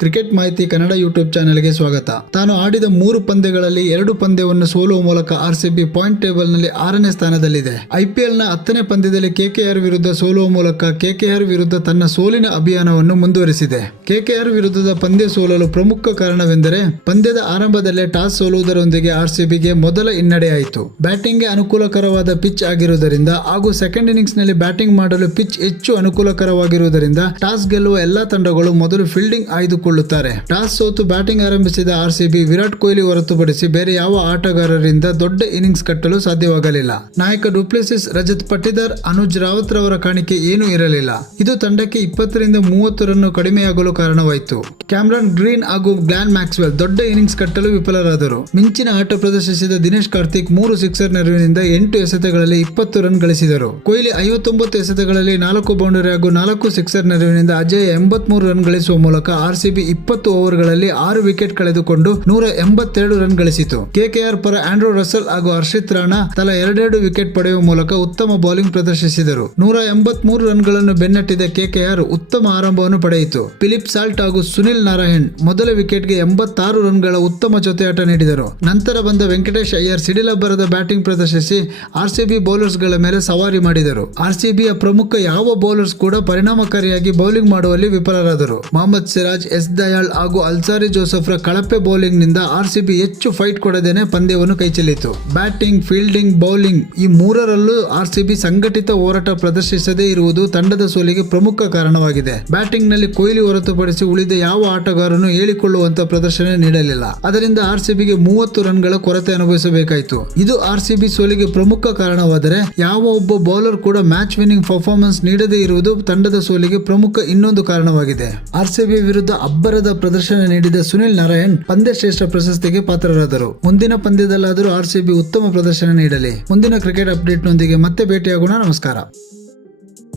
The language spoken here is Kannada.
ಕ್ರಿಕೆಟ್ ಮಾಹಿತಿ ಕನ್ನಡ ಯೂಟ್ಯೂಬ್ ಚಾನೆಲ್ಗೆ ಸ್ವಾಗತ. ತಾನು ಆಡಿದ 3 ಪಂದ್ಯಗಳಲ್ಲಿ 2 ಪಂದ್ಯವನ್ನು ಸೋಲುವ ಮೂಲಕ ಆರ್ಸಿಬಿ ಪಾಯಿಂಟ್ ಟೇಬಲ್ ನಲ್ಲಿ 6ನೇ ಸ್ಥಾನದಲ್ಲಿದೆ. ಐಪಿಎಲ್ನ 10ನೇ ಪಂದ್ಯದಲ್ಲಿ ಕೆಕೆಆರ್ ವಿರುದ್ಧ ಸೋಲುವ ಮೂಲಕ ಕೆಕೆಆರ್ ವಿರುದ್ಧ ತನ್ನ ಸೋಲಿನ ಅಭಿಯಾನವನ್ನು ಮುಂದುವರಿಸಿದೆ. ಕೆಕೆಆರ್ ವಿರುದ್ಧದ ಪಂದ್ಯ ಸೋಲಲು ಪ್ರಮುಖ ಕಾರಣವೆಂದರೆ ಪಂದ್ಯದ ಆರಂಭದಲ್ಲೇ ಟಾಸ್ ಸೋಲುವುದರೊಂದಿಗೆ ಆರ್ಸಿಬಿಗೆ ಮೊದಲ ಹಿನ್ನಡೆಯಾಯಿತು. ಬ್ಯಾಟಿಂಗ್ಗೆ ಅನುಕೂಲಕರವಾದ ಪಿಚ್ ಆಗಿರುವುದರಿಂದ ಹಾಗೂ ಸೆಕೆಂಡ್ ಇನ್ನಿಂಗ್ಸ್ ನಲ್ಲಿ ಬ್ಯಾಟಿಂಗ್ ಮಾಡಲು ಪಿಚ್ ಹೆಚ್ಚು ಅನುಕೂಲಕರವಾಗಿರುವುದರಿಂದ ಟಾಸ್ ಗೆಲ್ಲುವ ಎಲ್ಲಾ ತಂಡಗಳು ಮೊದಲು ಫೀಲ್ಡಿಂಗ್ ಆಯ್ದುಕೊಳ್ಳುತ್ತಾರೆ. ಟಾಸ್ ಸೋತು ಬ್ಯಾಟಿಂಗ್ ಆರಂಭಿಸಿದ ಆರ್ಸಿಬಿ ವಿರಾಟ್ ಕೊಹ್ಲಿ ಹೊರತುಪಡಿಸಿ ಬೇರೆ ಯಾವ ಆಟಗಾರರಿಂದ ದೊಡ್ಡ ಇನ್ನಿಂಗ್ಸ್ ಕಟ್ಟಲು ಸಾಧ್ಯವಾಗಲಿಲ್ಲ. ನಾಯಕ ಡುಪ್ಲೆಸಿಸ್, ರಜತ್ ಪಟಿದಾರ್, ಅನುಜ್ ರಾವತ್ ರವರ ಕಾಣಿಕೆ ಏನೂ ಇರಲಿಲ್ಲ. ಇದು ತಂಡಕ್ಕೆ 20 ರಿಂದ 30 ರನ್ ಕಡಿಮೆಯಾಗಲು ಕಾರಣವಾಯಿತು. ಕ್ಯಾಮರನ್ ಗ್ರೀನ್ ಹಾಗೂ ಗ್ಲಾನ್ ಮ್ಯಾಕ್ಸ್ವೆಲ್ ದೊಡ್ಡ ಇನ್ನಿಂಗ್ಸ್ ಕಟ್ಟಲು ವಿಫಲರಾದರು. ಮಿಂಚಿನ ಆಟ ಪ್ರದರ್ಶಿಸಿದ ದಿನೇಶ್ ಕಾರ್ತಿಕ್ 3 ಸಿಕ್ಸರ್ ನೆರವಿನಿಂದ 8 ಎಸೆತಗಳಲ್ಲಿ 20 ರನ್ ಗಳಿಸಿದರು. ಕೊಹ್ಲಿ 59 ಎಸೆತಗಳಲ್ಲಿ 4 ಬೌಂಡರಿ ಹಾಗೂ 4 ಸಿಕ್ಸರ್ ನೆರವಿನಿಂದ ಅಜೇಯ 83 ರನ್ ಗಳಿಸುವ ಮೂಲಕ ಆರ್ಸಿಬಿ 20 ಓವರ್ಗಳಲ್ಲಿ 6 ವಿಕೆಟ್ ಕಳೆದುಕೊಂಡು 182 ರನ್ ಗಳಿಸಿತು. ಕೆಕೆಆರ್ ಪರ ಆಂಡ್ರೂ ರಸಲ್ ಹಾಗೂ ಹರ್ಷಿತ್ ರಾಣಾ ತಲಾ 2 ವಿಕೆಟ್ ಪಡೆಯುವ ಮೂಲಕ ಉತ್ತಮ ಬೌಲಿಂಗ್ ಪ್ರದರ್ಶಿಸಿದರು. 183 ರನ್ಗಳನ್ನು ಬೆನ್ನಟ್ಟಿದ ಕೆಕೆಆರ್ ಉತ್ತಮ ಆರಂಭವನ್ನು ಪಡೆಯಿತು. ಫಿಲಿಪ್ ಸಾಲ್ಟ್ ಹಾಗೂ ಸುನಿಲ್ ನಾರಾಯಣ್ ಮೊದಲ ವಿಕೆಟ್ಗೆ 86 ರನ್ಗಳ ಉತ್ತಮ ಜೊತೆಯಾಟ ನೀಡಿದರು. ನಂತರ ಬಂದ ವೆಂಕಟೇಶ್ ಅಯ್ಯರ್ ಸಿಡಿಲಬ್ಬರದ ಬ್ಯಾಟಿಂಗ್ ಪ್ರದರ್ಶಿಸಿ ಆರ್ಸಿಬಿ ಬೌಲರ್ಸ್ ಗಳ ಮೇಲೆ ಸವಾರಿ ಮಾಡಿದರು. ಆರ್ಸಿಬಿಯ ಪ್ರಮುಖ ಯಾವ ಬೌಲರ್ಸ್ ಕೂಡ ಪರಿಣಾಮಕಾರಿಯಾಗಿ ಬೌಲಿಂಗ್ ಮಾಡುವಲ್ಲಿ ವಿಫಲರಾದರು. ಮೊಹಮ್ಮದ್ ಸಿರಾಜ್, ಎಸ್ ದಯಾಳ್ ಹಾಗೂ ಅಲ್ಸಾರಿ ಜೋಸೆಫ್ ರ ಕಳಪೆ ಬೌಲಿಂಗ್ ನಿಂದ ಆರ್ಸಿಬಿ ಹೆಚ್ಚು ಫೈಟ್ ಕೊಡದೇನೆ ಪಂದ್ಯವನ್ನು ಕೈಚೆಲ್ಲಿತು. ಬ್ಯಾಟಿಂಗ್, ಫೀಲ್ಡಿಂಗ್, ಬೌಲಿಂಗ್ ಈ ಮೂರರಲ್ಲೂ ಆರ್ಸಿಬಿ ಸಂಘಟಿತ ಹೋರಾಟ ಪ್ರದರ್ಶಿಸದೇ ಇರುವುದು ತಂಡದ ಸೋಲಿಗೆ ಪ್ರಮುಖ ಕಾರಣವಾಗಿದೆ. ಬ್ಯಾಟಿಂಗ್ ನಲ್ಲಿ ಕೊಹ್ಲಿ ಹೊರತುಪಡಿಸಿ ಉಳಿದ ಯಾವ ಆಟಗಾರನು ಹೇಳಿಕೊಳ್ಳುವಂತ ಪ್ರದರ್ಶನ ನೀಡಲಿಲ್ಲ. ಅದರಿಂದ ಆರ್ಸಿಬಿಗೆ 30 ರನ್ಗಳ ಕೊರತೆ ಅನುಭವಿಸಬೇಕಾಯಿತು. ಇದು ಆರ್ಸಿಬಿ ಸೋಲಿಗೆ ಪ್ರಮುಖ ಕಾರಣವಾದರೆ ಯಾವ ಒಬ್ಬ ಬೌಲರ್ ಕೂಡ ಮ್ಯಾಚ್ ವಿನ್ನಿಂಗ್ ಪರ್ಫಾರ್ಮೆನ್ಸ್ ನೀಡದೇ ಇರುವುದು ತಂಡದ ಸೋಲಿಗೆ ಪ್ರಮುಖ ಇನ್ನೊಂದು ಕಾರಣವಾಗಿದೆ. ಆರ್ಸಿಬಿ ವಿರುದ್ಧ ಅಬ್ಬರದ ಪ್ರದರ್ಶನ ನೀಡಿದ ಸುನಿಲ್ ನಾರಾಯಣ್ ಪಂದ್ಯ ಶ್ರೇಷ್ಠ ಪ್ರಶಸ್ತಿಗೆ ಪಾತ್ರರಾದರು. ಮುಂದಿನ ಪಂದ್ಯದಲ್ಲಾದರೂ ಆರ್ಸಿಬಿ ಉತ್ತಮ ಪ್ರದರ್ಶನ ನೀಡಲಿ. ಮುಂದಿನ ಕ್ರಿಕೆಟ್ ಅಪ್ಡೇಟ್ ನೊಂದಿಗೆ ಮತ್ತೆ ಭೇಟಿಯಾಗೋಣ. ನಮಸ್ಕಾರ.